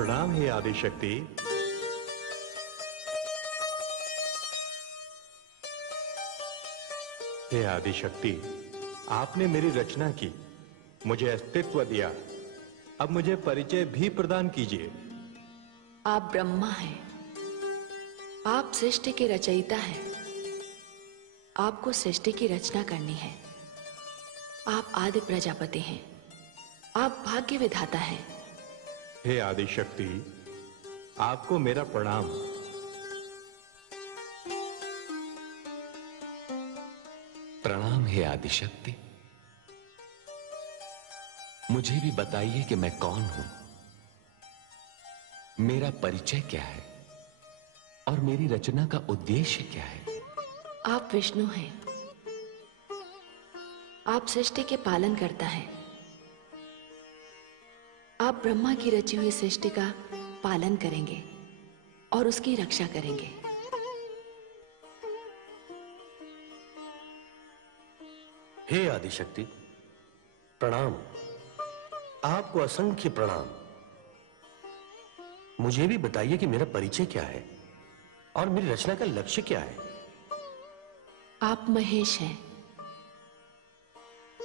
प्रणाम हे आदिशक्ति। हे आदिशक्ति, आपने मेरी रचना की, मुझे अस्तित्व दिया, अब मुझे परिचय भी प्रदान कीजिए। आप ब्रह्मा हैं, आप सृष्टि के रचयिता हैं। आपको सृष्टि की रचना करनी है। आप आदि प्रजापति हैं, आप भाग्य विधाता हैं। हे आदिशक्ति, आपको मेरा प्रणाम। प्रणाम हे आदिशक्ति। मुझे भी बताइए कि मैं कौन हूं, मेरा परिचय क्या है और मेरी रचना का उद्देश्य क्या है। आप विष्णु हैं, आप सृष्टि के पालन करता हैं। आप ब्रह्मा की रची हुई सृष्टि का पालन करेंगे और उसकी रक्षा करेंगे। हे आदिशक्ति, प्रणाम। आपको असंख्य प्रणाम। मुझे भी बताइए कि मेरा परिचय क्या है और मेरी रचना का लक्ष्य क्या है। आप महेश हैं,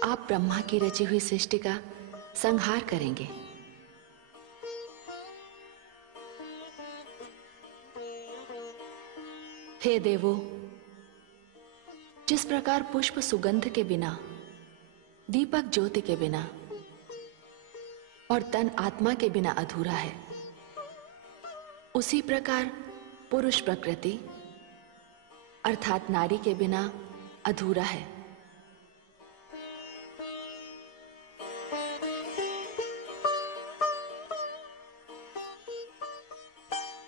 आप ब्रह्मा की रची हुई सृष्टि का संहार करेंगे। हे देवो, जिस प्रकार पुष्प सुगंध के बिना, दीपक ज्योति के बिना और तन आत्मा के बिना अधूरा है, उसी प्रकार पुरुष प्रकृति अर्थात नारी के बिना अधूरा है।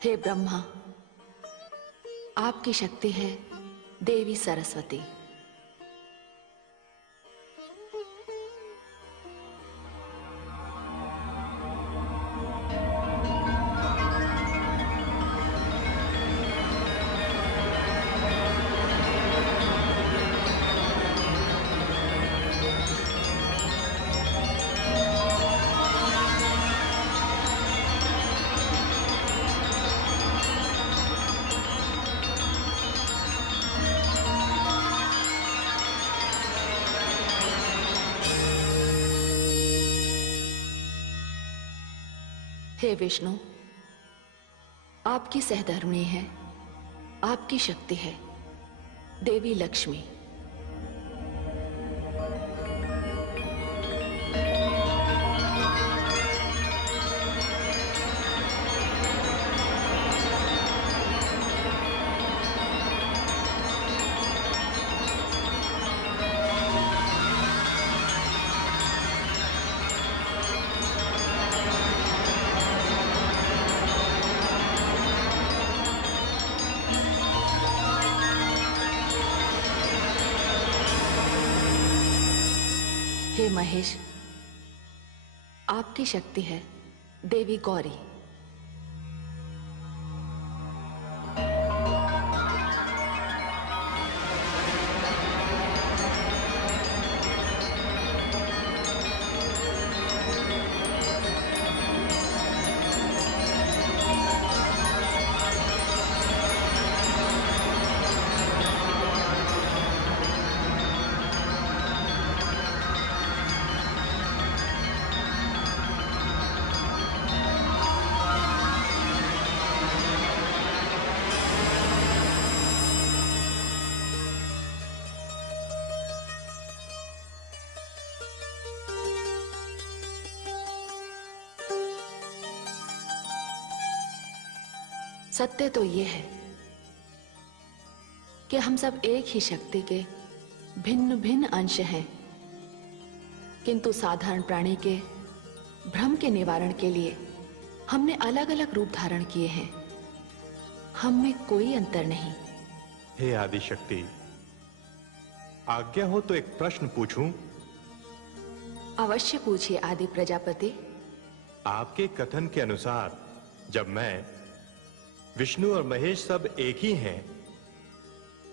हे ब्रह्मा, आपकी शक्ति है देवी सरस्वती। हे विष्णु, आपकी सहधर्मिणी है, आपकी शक्ति है देवी लक्ष्मी। हे महेश, आपकी शक्ति है देवी गौरी। सत्य तो ये है कि हम सब एक ही शक्ति के भिन्न भिन्न अंश हैं, किंतु साधारण प्राणी के भ्रम के निवारण के लिए हमने अलग अलग रूप धारण किए हैं। हम में कोई अंतर नहीं। हे आदिशक्ति, आज्ञा हो तो एक प्रश्न पूछूं? अवश्य पूछिए आदि प्रजापति। आपके कथन के अनुसार जब मैं, विष्णु और महेश सब एक ही हैं,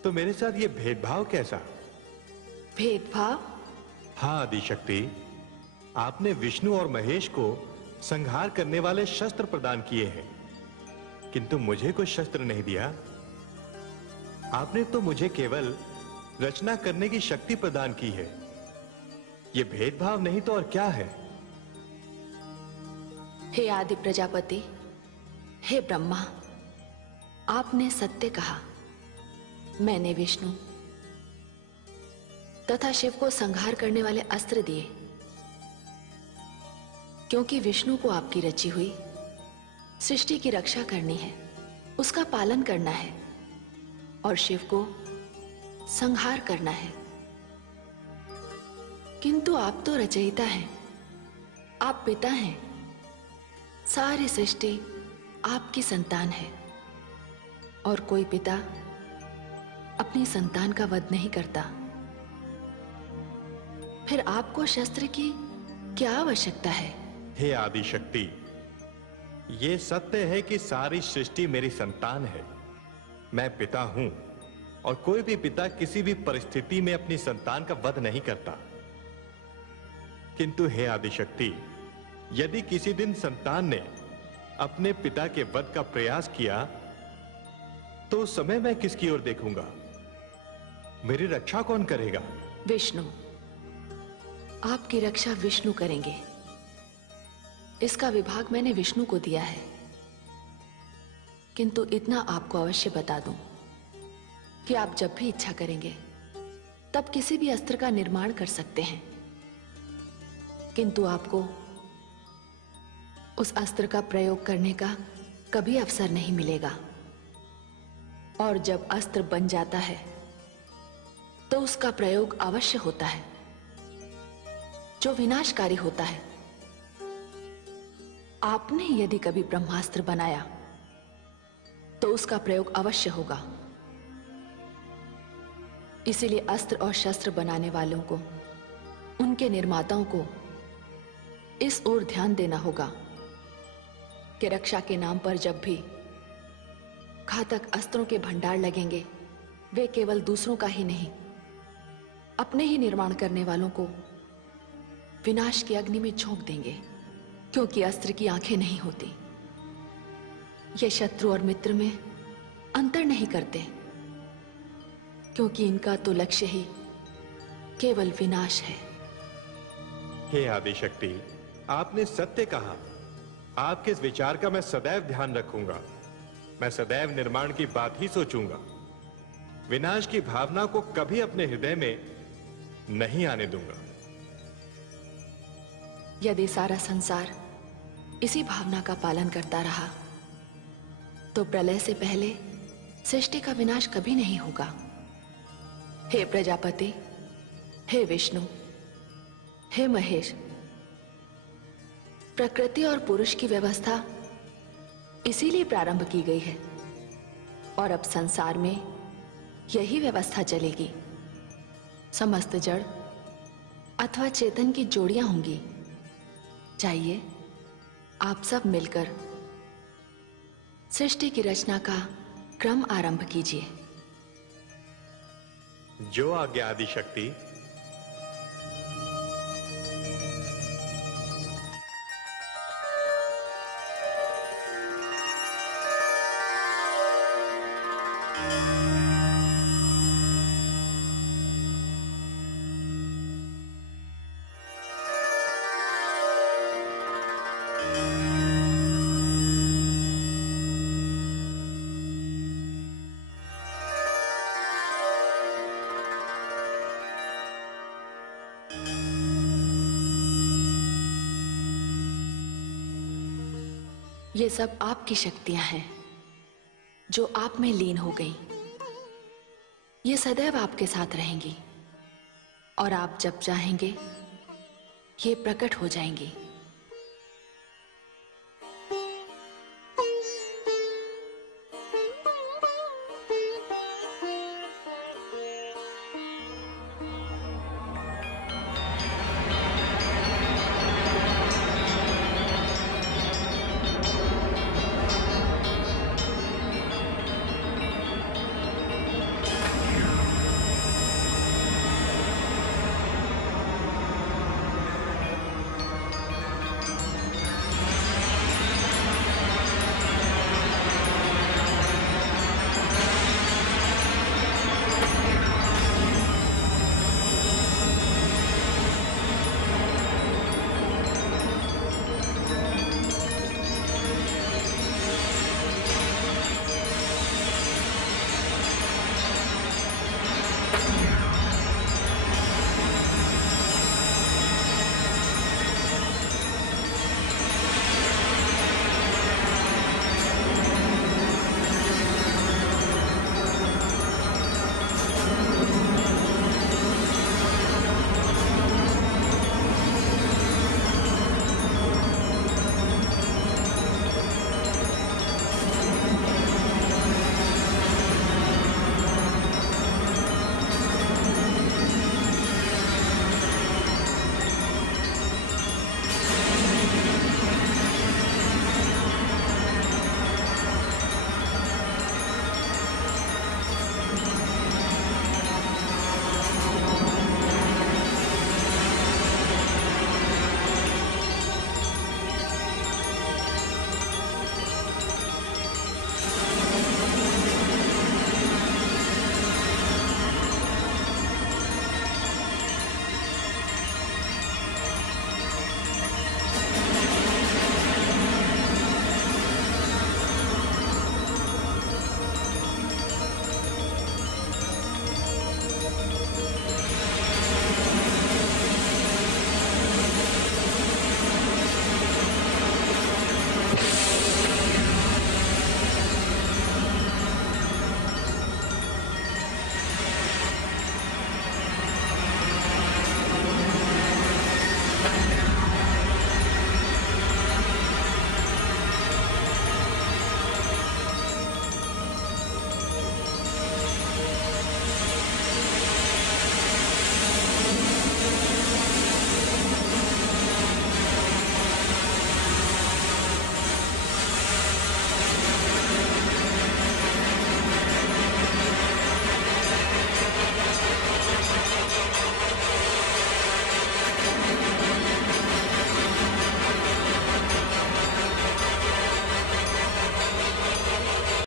तो मेरे साथ ये भेदभाव कैसा? भेदभाव? हाँ आदिशक्ति, आपने विष्णु और महेश को संहार करने वाले शस्त्र प्रदान किए हैं, किंतु मुझे कोई शस्त्र नहीं दिया। आपने तो मुझे केवल रचना करने की शक्ति प्रदान की है। यह भेदभाव नहीं तो और क्या है? हे आदि प्रजापति, हे ब्रह्मा, आपने सत्य कहा। मैंने विष्णु तथा शिव को संहार करने वाले अस्त्र दिए, क्योंकि विष्णु को आपकी रची हुई सृष्टि की रक्षा करनी है, उसका पालन करना है, और शिव को संहार करना है। किंतु आप तो रचयिता हैं, आप पिता हैं, सारी सृष्टि आपकी संतान है, और कोई पिता अपनी संतान का वध नहीं करता। फिर आपको शस्त्र की क्या आवश्यकता है? हे आदि शक्ति, यह सत्य है कि सारी सृष्टि मेरी संतान है। मैं पिता हूं, और कोई भी पिता किसी भी परिस्थिति में अपनी संतान का वध नहीं करता। किंतु हे आदि शक्ति, यदि किसी दिन संतान ने अपने पिता के वध का प्रयास किया, तो उस समय मैं किसकी ओर देखूंगा? मेरी रक्षा कौन करेगा? विष्णु। आपकी रक्षा विष्णु करेंगे। इसका विभाग मैंने विष्णु को दिया है। किंतु इतना आपको अवश्य बता दूं कि आप जब भी इच्छा करेंगे तब किसी भी अस्त्र का निर्माण कर सकते हैं, किंतु आपको उस अस्त्र का प्रयोग करने का कभी अवसर नहीं मिलेगा। और जब अस्त्र बन जाता है तो उसका प्रयोग अवश्य होता है, जो विनाशकारी होता है। आपने यदि कभी ब्रह्मास्त्र बनाया तो उसका प्रयोग अवश्य होगा। इसीलिए अस्त्र और शस्त्र बनाने वालों को, उनके निर्माताओं को इस ओर ध्यान देना होगा कि रक्षा के नाम पर जब भी घातक अस्त्रों के भंडार लगेंगे, वे केवल दूसरों का ही नहीं, अपने ही निर्माण करने वालों को विनाश की अग्नि में झोंक देंगे, क्योंकि अस्त्र की आंखें नहीं होती। ये शत्रु और मित्र में अंतर नहीं करते, क्योंकि इनका तो लक्ष्य ही केवल विनाश है। हे आदि शक्ति, आपने सत्य कहा। आपके इस विचार का मैं सदैव ध्यान रखूंगा। मैं सदैव निर्माण की बात ही सोचूंगा। विनाश की भावना को कभी अपने हृदय में नहीं आने दूंगा। यदि सारा संसार इसी भावना का पालन करता रहा तो प्रलय से पहले सृष्टि का विनाश कभी नहीं होगा। हे प्रजापति, हे विष्णु, हे महेश, प्रकृति और पुरुष की व्यवस्था इसीलिए प्रारंभ की गई है, और अब संसार में यही व्यवस्था चलेगी। समस्त जड़ अथवा चेतन की जोड़ियां होंगी। चाहिए आप सब मिलकर सृष्टि की रचना का क्रम आरंभ कीजिए। जो आज्ञा आदि शक्ति। ये सब आपकी शक्तियां हैं जो आप में लीन हो गई। ये सदैव आपके साथ रहेंगी, और आप जब चाहेंगे ये प्रकट हो जाएंगी।